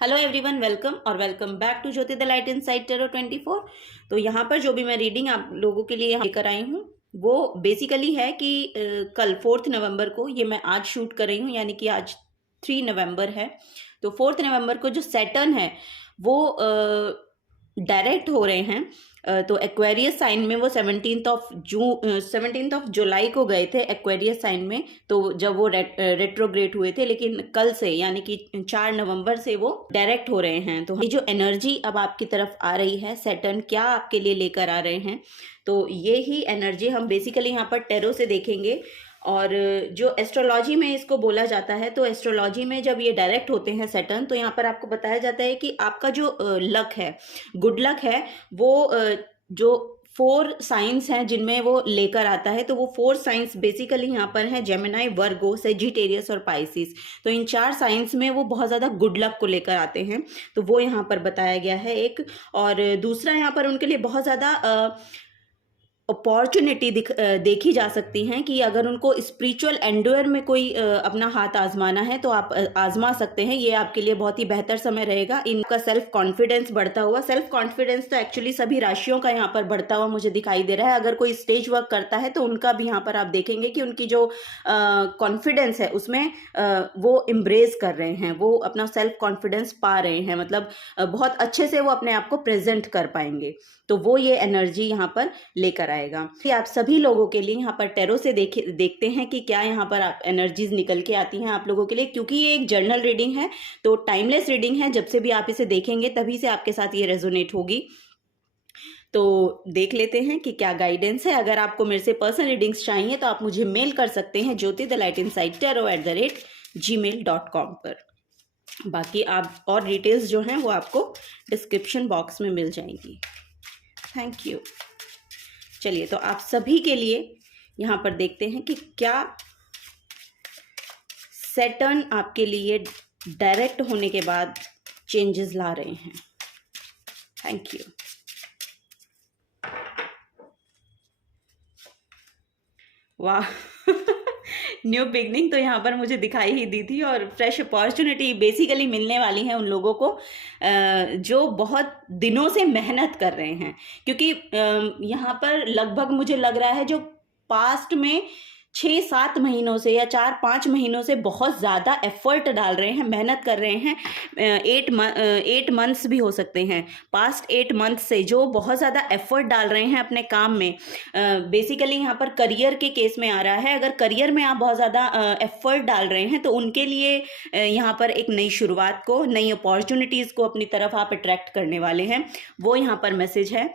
Hello everyone, welcome और welcome back to Jyoti the light inside tarot 24। तो यहाँ पर जो भी मैं रीडिंग आप लोगों के लिए लेकर आई हूँ वो बेसिकली है कि कल 4 नवंबर को, ये मैं आज शूट कर रही हूँ, यानी कि आज 3 नवंबर है। तो 4 नवंबर को जो सैटर्न है वो डायरेक्ट हो रहे हैं। तो एक्वेरियस साइन में वो 17 ऑफ जुलाई को गए थे एक्वेरियस साइन में, तो जब वो रेट्रोग्रेड हुए थे, लेकिन कल से यानी कि 4 नवंबर से वो डायरेक्ट हो रहे हैं। तो ये जो एनर्जी अब आपकी तरफ आ रही है, सैटर्न क्या आपके लिए लेकर आ रहे हैं, तो ये ही एनर्जी हम बेसिकली यहाँ पर टेरो से देखेंगे। और जो एस्ट्रोलॉजी में इसको बोला जाता है, तो एस्ट्रोलॉजी में जब ये डायरेक्ट होते हैं सैटर्न, तो यहाँ पर आपको बताया जाता है कि आपका जो लक है, गुड लक है, वो जो 4 साइंस हैं जिनमें वो लेकर आता है, तो वो 4 साइंस बेसिकली यहाँ पर हैं जेमिनी, वर्गो, सेजिटेरियस और पाइसिस। तो इन 4 साइंस में वो बहुत ज़्यादा गुड लक को लेकर आते हैं, तो वो यहाँ पर बताया गया है एक। और दूसरा यहाँ पर उनके लिए बहुत ज़्यादा अपॉर्चुनिटी देखी जा सकती हैं कि अगर उनको स्पिरिचुअल एंड्योर में कोई अपना हाथ आजमाना है तो आप आजमा सकते हैं। ये आपके लिए बहुत ही बेहतर समय रहेगा। इनका सेल्फ कॉन्फिडेंस बढ़ता हुआ, सेल्फ कॉन्फिडेंस तो एक्चुअली सभी राशियों का यहाँ पर बढ़ता हुआ मुझे दिखाई दे रहा है। अगर कोई स्टेज वर्क करता है तो उनका भी यहाँ पर आप देखेंगे कि उनकी जो कॉन्फिडेंस है उसमें वो इम्ब्रेस कर रहे हैं, वो अपना सेल्फ कॉन्फिडेंस पा रहे हैं, मतलब बहुत अच्छे से वो अपने आप को प्रेजेंट कर पाएंगे। तो वो ये एनर्जी यहाँ पर लेकर आएगा। फिर आप सभी लोगों के लिए यहाँ पर टेरो से देखते हैं कि क्या यहाँ पर आप एनर्जीज निकल के आती हैं आप लोगों के लिए। क्योंकि ये एक जर्नल रीडिंग है, तो टाइमलेस रीडिंग है, जब से भी आप इसे देखेंगे तभी से आपके साथ ये रेजोनेट होगी। तो देख लेते हैं कि क्या गाइडेंस है। अगर आपको मेरे से पर्सनल रीडिंग्स चाहिए तो आप मुझे मेल कर सकते हैं jyotidelightinsidetaro@gmail.com पर। बाकी आप और डिटेल्स जो हैं वो आपको डिस्क्रिप्शन बॉक्स में मिल जाएंगी। Thank you. चलिए, तो आप सभी के लिए यहाँ पर देखते हैं कि क्या सैटर्न आपके लिए डायरेक्ट होने के बाद चेंजेस ला रहे हैं। Thank you. वाह न्यू बिगनिंग तो यहाँ पर मुझे दिखाई ही दी थी, और फ्रेश अपॉर्चुनिटी बेसिकली मिलने वाली है उन लोगों को जो बहुत दिनों से मेहनत कर रहे हैं। क्योंकि यहाँ पर लगभग मुझे लग रहा है जो पास्ट में 6-7 महीनों से या 4-5 महीनों से बहुत ज़्यादा एफर्ट डाल रहे हैं, मेहनत कर रहे हैं। 8 मंथ्स भी हो सकते हैं, पास्ट 8 मंथ्स से जो बहुत ज़्यादा एफर्ट डाल रहे हैं अपने काम में। बेसिकली यहाँ पर करियर के केस में आ रहा है। अगर करियर में आप बहुत ज़्यादा एफर्ट डाल रहे हैं तो उनके लिए यहाँ पर एक नई शुरुआत को, नई अपॉर्चुनिटीज़ को अपनी तरफ आप अट्रैक्ट करने वाले हैं, वो यहाँ पर मैसेज है।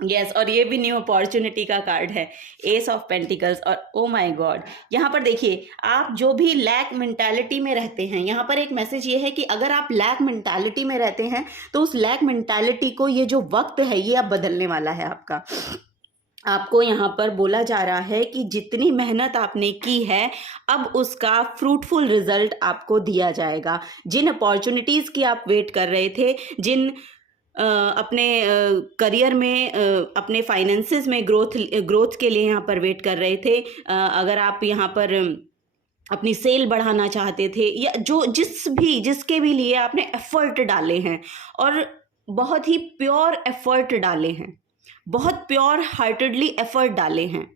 यस, और ये भी न्यू अपॉर्चुनिटी का कार्ड है, एस ऑफ पेंटिकल्स। और ओ माय गॉड, यहाँ पर देखिए, आप जो भी लैक मेंटालिटी में रहते हैं, यहाँ पर एक मैसेज ये है कि अगर आप लैक मेंटालिटी में रहते हैं तो उस लैक मेंटालिटी को ये जो वक्त है ये अब बदलने वाला है आपका। आपको यहाँ पर बोला जा रहा है कि जितनी मेहनत आपने की है अब उसका फ्रूटफुल रिजल्ट आपको दिया जाएगा। जिन अपॉर्चुनिटीज़ की आप वेट कर रहे थे, जिन अपने करियर में, अपने फाइनेंसेस में ग्रोथ के लिए यहाँ पर वेट कर रहे थे, अगर आप यहाँ पर अपनी सेल बढ़ाना चाहते थे, या जिसके भी लिए आपने एफर्ट डाले हैं और बहुत ही प्योर एफर्ट डाले हैं, बहुत प्योर हार्टेडली एफर्ट डाले हैं,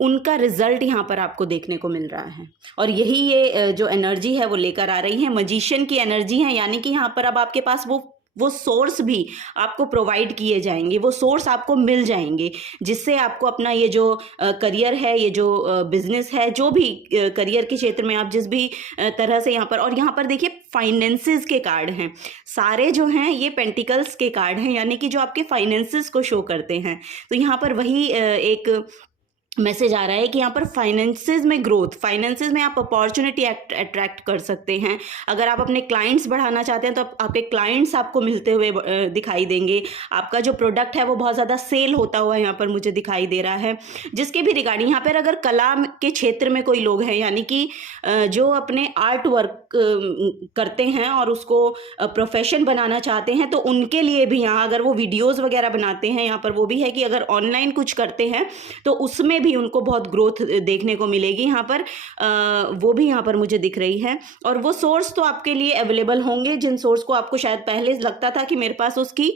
उनका रिजल्ट यहाँ पर आपको देखने को मिल रहा है। और यही ये जो एनर्जी है वो लेकर आ रही है, मजिशियन की एनर्जी है। यानी कि यहाँ पर अब आपके पास वो सोर्स भी आपको प्रोवाइड किए जाएंगे, वो सोर्स आपको मिल जाएंगे, जिससे आपको अपना ये जो करियर है, ये जो बिजनेस है, जो भी करियर के क्षेत्र में आप जिस भी तरह से यहाँ पर। और यहाँ पर देखिए फाइनेंसेस के कार्ड हैं, सारे जो हैं ये पेंटिकल्स के कार्ड हैं, यानी कि जो आपके फाइनेंसेस को शो करते हैं। तो यहाँ पर वही एक मैसेज आ रहा है कि यहाँ पर फाइनेंसेस में ग्रोथ, फाइनेंसेस में आप अपॉर्चुनिटी अट्रैक्ट कर सकते हैं। अगर आप अपने क्लाइंट्स बढ़ाना चाहते हैं तो आपके क्लाइंट्स आपको मिलते हुए दिखाई देंगे। आपका जो प्रोडक्ट है वो बहुत ज़्यादा सेल होता हुआ यहाँ पर मुझे दिखाई दे रहा है। जिसके भी रिगार्डिंग यहाँ पर अगर कला के क्षेत्र में कोई लोग हैं, यानी कि जो अपने आर्ट वर्क करते हैं और उसको प्रोफेशन बनाना चाहते हैं, तो उनके लिए भी यहाँ, अगर वो वीडियोज़ वगैरह बनाते हैं, यहाँ पर वो भी है कि अगर ऑनलाइन कुछ करते हैं तो उसमें भी उनको बहुत ग्रोथ देखने को मिलेगी यहाँ पर, वो भी यहाँ पर मुझे दिख रही है। और वो सोर्स तो आपके लिए अवेलेबल होंगे जिन सोर्स को आपको शायद पहले लगता था कि मेरे पास उसकी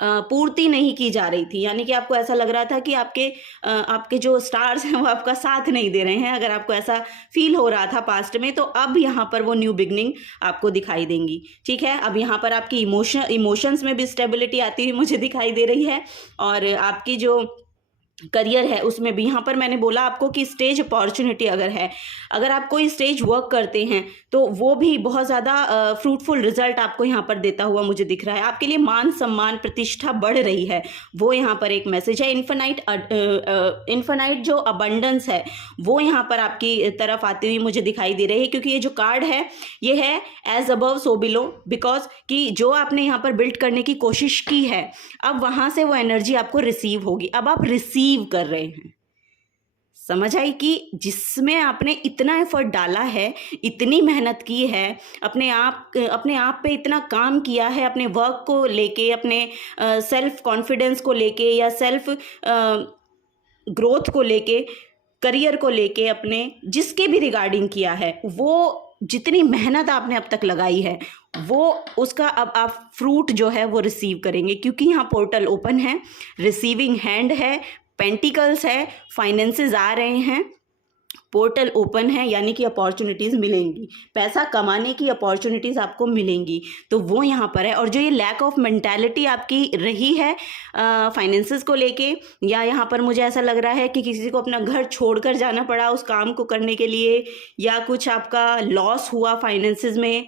पूर्ति नहीं की जा रही थी, यानी कि आपको ऐसा लग रहा था कि आपके जो स्टार्स हैं वो आपका साथ नहीं दे रहे हैं, अगर आपको ऐसा फील हो रहा था पास्ट में, तो अब यहाँ पर वो न्यू बिगनिंग आपको दिखाई देंगी। ठीक है, अब यहाँ पर आपकी इमोशंस में भी स्टेबिलिटी आती हुई मुझे दिखाई दे रही है, और आपकी जो करियर है उसमें भी, यहाँ पर मैंने बोला आपको कि स्टेज अपॉर्चुनिटी अगर आप कोई स्टेज वर्क करते हैं तो वो भी बहुत ज़्यादा फ्रूटफुल रिजल्ट आपको यहाँ पर देता हुआ मुझे दिख रहा है। आपके लिए मान सम्मान प्रतिष्ठा बढ़ रही है, वो यहाँ पर एक मैसेज है। इन्फिनाइट जो अबंडेंस है वो यहाँ पर आपकी तरफ आती हुई मुझे दिखाई दे रही है, क्योंकि ये जो कार्ड है ये है as above so below, because कि जो आपने यहाँ पर बिल्ड करने की कोशिश की है अब वहाँ से वो एनर्जी आपको रिसीव होगी, अब आप रिसीव कर रहे हैं। समझ आई कि जिसमें आपने इतना एफर्ट डाला है, इतनी मेहनत की है, अपने आप पे इतना काम किया है, अपने वर्क को लेके, अपने सेल्फ कॉन्फिडेंस को लेके, या सेल्फ ग्रोथ को लेके, करियर को लेके, अपने जिसके भी रिगार्डिंग किया है, वो जितनी मेहनत आपने अब तक लगाई है वो उसका अब आप फ्रूट जो है वो रिसीव करेंगे, क्योंकि यहाँ पोर्टल ओपन है, रिसीविंग हैंड है, पेंटिकल्स है, फाइनेंसेस आ रहे हैं, पोर्टल ओपन है, यानी कि अपॉर्चुनिटीज़ मिलेंगी, पैसा कमाने की अपॉर्चुनिटीज़ आपको मिलेंगी, तो वो यहाँ पर है। और जो ये लैक ऑफ मेंटालिटी आपकी रही है फाइनेंसेस को लेके, या यहाँ पर मुझे ऐसा लग रहा है कि किसी को अपना घर छोड़कर जाना पड़ा उस काम को करने के लिए, या कुछ आपका लॉस हुआ फाइनेंसेस में,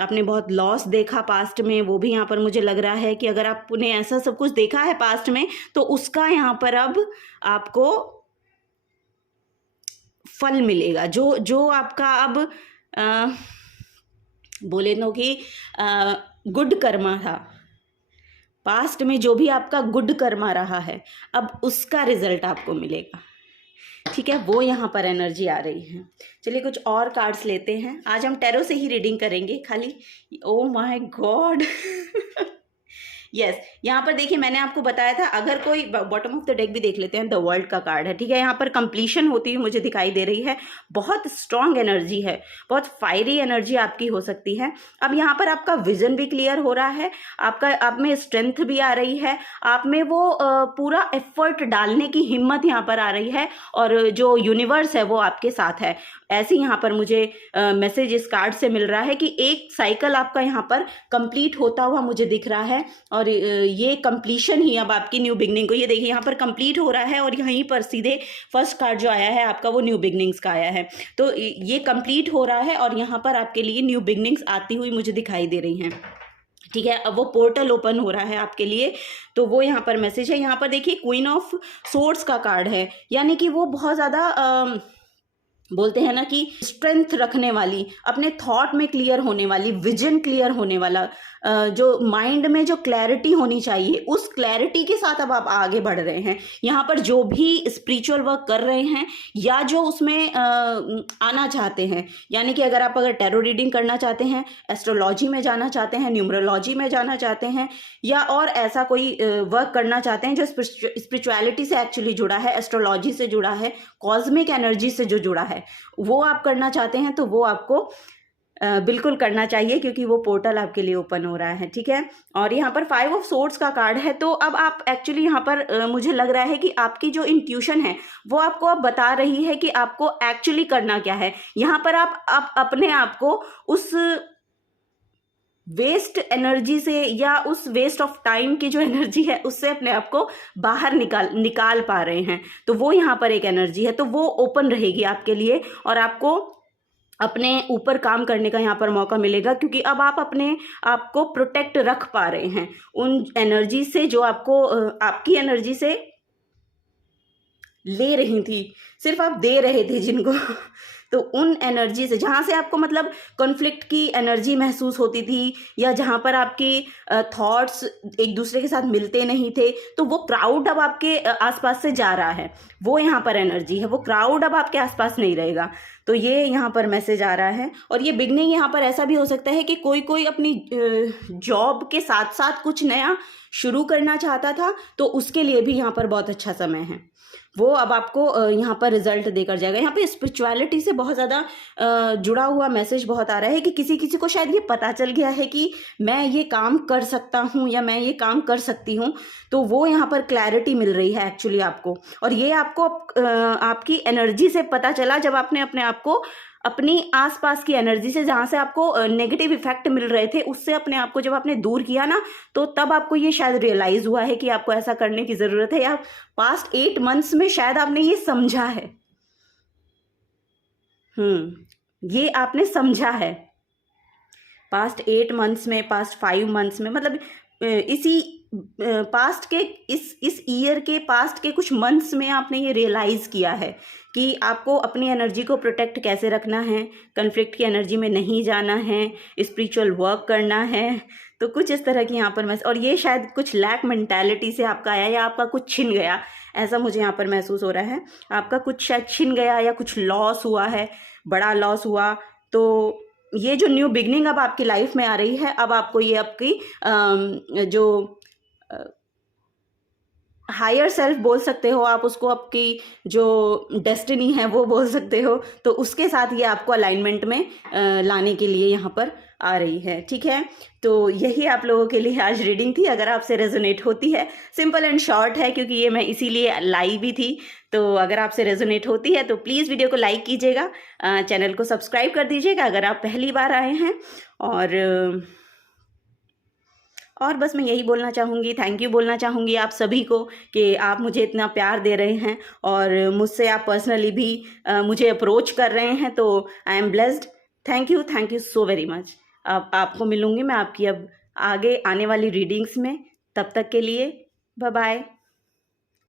आपने बहुत लॉस देखा पास्ट में, वो भी यहाँ पर मुझे लग रहा है कि अगर आपने ऐसा सब कुछ देखा है पास्ट में तो उसका यहाँ पर अब आपको फल मिलेगा। जो आपका अब बोले तो कि गुड कर्मा था, पास्ट में जो भी आपका गुड कर्मा रहा है अब उसका रिजल्ट आपको मिलेगा। ठीक है, वो यहाँ पर एनर्जी आ रही है। चलिए कुछ और कार्ड्स लेते हैं, आज हम टैरो से ही रीडिंग करेंगे खाली। ओ माय गॉड यस, यहाँ पर देखिए मैंने आपको बताया था, अगर कोई बॉटम ऑफ द डेक भी देख लेते हैं, द वर्ल्ड का कार्ड है। ठीक है, यहाँ पर कंप्लीशन होती हुई मुझे दिखाई दे रही है, बहुत स्ट्रांग एनर्जी है, बहुत फायरी एनर्जी आपकी हो सकती है। अब यहाँ पर आपका विजन भी क्लियर हो रहा है, आप में स्ट्रेंथ भी आ रही है, आप में वो पूरा एफर्ट डालने की हिम्मत यहाँ पर आ रही है, और जो यूनिवर्स है वो आपके साथ है। ऐसे यहाँ पर मुझे मैसेज इस कार्ड से मिल रहा है कि एक साइकिल आपका यहाँ पर कंप्लीट होता हुआ मुझे दिख रहा है, और ये कंप्लीशन ही अब आपकी न्यू बिगनिंग को, ये देखिए यहाँ पर कंप्लीट हो रहा है, और यहीं पर सीधे फर्स्ट कार्ड जो आया है आपका वो न्यू बिगनिंग्स का आया है। तो ये कंप्लीट हो रहा है और यहाँ पर आपके लिए न्यू बिगनिंग्स आती हुई मुझे दिखाई दे रही हैं। ठीक है, अब वो पोर्टल ओपन हो रहा है आपके लिए, तो वो यहाँ पर मैसेज है। यहाँ पर देखिए क्वीन ऑफ सोर्ड्स का कार्ड है, यानी कि वो बहुत ज़्यादा बोलते हैं ना कि स्ट्रेंथ रखने वाली, अपने थॉट में क्लियर होने वाली, विजन क्लियर होने वाला, जो माइंड में जो क्लैरिटी होनी चाहिए उस क्लैरिटी के साथ अब आप आगे बढ़ रहे हैं। यहाँ पर जो भी स्पिरिचुअल वर्क कर रहे हैं या जो उसमें आना चाहते हैं, यानी कि अगर टैरो रीडिंग करना चाहते हैं, एस्ट्रोलॉजी में जाना चाहते हैं, न्यूमरोलॉजी में जाना चाहते हैं, या और ऐसा कोई वर्क करना चाहते हैं जो स्पिरिचुअलिटी से एक्चुअली जुड़ा है, एस्ट्रोलॉजी से जुड़ा है, कॉस्मिक एनर्जी से जो जुड़ा है, वो आप करना चाहते हैं तो वो आपको बिल्कुल करना चाहिए, क्योंकि वो पोर्टल आपके लिए ओपन हो रहा है। ठीक है, और यहाँ पर 5 ऑफ सोर्ड्स का कार्ड है, तो अब आप एक्चुअली यहाँ पर मुझे लग रहा है कि आपकी जो इंट्यूशन है वो आपको अब बता रही है कि आपको एक्चुअली करना क्या है। यहाँ पर आप अपने आप को उस वेस्ट एनर्जी से या उस वेस्ट ऑफ टाइम की जो एनर्जी है उससे अपने आप को बाहर निकाल पा रहे हैं, तो वो यहाँ पर एक एनर्जी है, तो वो ओपन रहेगी आपके लिए, और आपको अपने ऊपर काम करने का यहाँ पर मौका मिलेगा, क्योंकि अब आप अपने आप को प्रोटेक्ट रख पा रहे हैं उन एनर्जी से जो आपको आपकी एनर्जी से ले रही थी, सिर्फ आप दे रहे थे जिनको तो उन एनर्जी से, जहाँ से आपको मतलब कॉन्फ्लिक्ट की एनर्जी महसूस होती थी, या जहाँ पर आपके थॉट्स एक दूसरे के साथ मिलते नहीं थे, तो वो क्राउड अब आपके आसपास से जा रहा है, वो यहाँ पर एनर्जी है, वो क्राउड अब आपके आसपास नहीं रहेगा। तो ये यहाँ पर मैसेज आ रहा है। और ये बिगनिंग यहाँ पर ऐसा भी हो सकता है कि कोई अपनी जॉब के साथ साथ कुछ नया शुरू करना चाहता था, तो उसके लिए भी यहाँ पर बहुत अच्छा समय है। वो अब आपको यहाँ पर रिजल्ट देकर जाएगा। यहाँ पे स्पिरिचुअलिटी से बहुत ज़्यादा जुड़ा हुआ मैसेज बहुत आ रहा है कि किसी किसी को शायद ये पता चल गया है कि मैं ये काम कर सकता हूँ या मैं ये काम कर सकती हूँ, तो वो यहाँ पर क्लैरिटी मिल रही है एक्चुअली आपको। और ये आपको आपकी एनर्जी से पता चला जब आपने अपने आप को अपनी आसपास की एनर्जी से, जहाँ से आपको नेगेटिव इफेक्ट मिल रहे थे, उससे अपने आप को जब आपने दूर किया ना, तो तब आपको ये शायद रियलाइज हुआ है कि आपको ऐसा करने की ज़रूरत है, या पास्ट 8 मंथ्स में शायद आपने ये समझा है। ये आपने समझा है पास्ट 8 मंथ्स में, पास्ट 5 मंथ्स में, मतलब इसी पास्ट के इस ईयर के पास्ट के कुछ मंथ्स में आपने ये रियलाइज़ किया है कि आपको अपनी एनर्जी को प्रोटेक्ट कैसे रखना है, कन्फ्लिक्ट की एनर्जी में नहीं जाना है, स्पिरिचुअल वर्क करना है। तो कुछ इस तरह की यहाँ पर और ये शायद कुछ लैक मेंटालिटी से आपका आया, या आपका कुछ छिन गया, ऐसा मुझे यहाँ पर महसूस हो रहा है। आपका कुछ शायद छिन गया या कुछ लॉस हुआ है, बड़ा लॉस हुआ। तो ये जो न्यू बिगनिंग अब आपकी लाइफ में आ रही है, अब आपको ये आपकी जो हायर सेल्फ बोल सकते हो आप उसको, आपकी जो डेस्टिनी है वो बोल सकते हो, तो उसके साथ ये आपको अलाइनमेंट में लाने के लिए यहाँ पर आ रही है। ठीक है, तो यही आप लोगों के लिए आज रीडिंग थी। अगर आपसे रेजोनेट होती है, सिंपल एंड शॉर्ट है क्योंकि ये मैं इसीलिए लाई भी थी, तो अगर आपसे रेजोनेट होती है तो प्लीज़ वीडियो को लाइक कीजिएगा, चैनल को सब्सक्राइब कर दीजिएगा अगर आप पहली बार आए हैं। और बस मैं यही बोलना चाहूँगी, थैंक यू बोलना चाहूँगी आप सभी को कि आप मुझे इतना प्यार दे रहे हैं और मुझसे आप पर्सनली भी मुझे अप्रोच कर रहे हैं, तो I am blessed. Thank you so very much. अब आपको मिलूँगी मैं आपकी अब आगे आने वाली रीडिंग्स में। तब तक के लिए बाय बाय।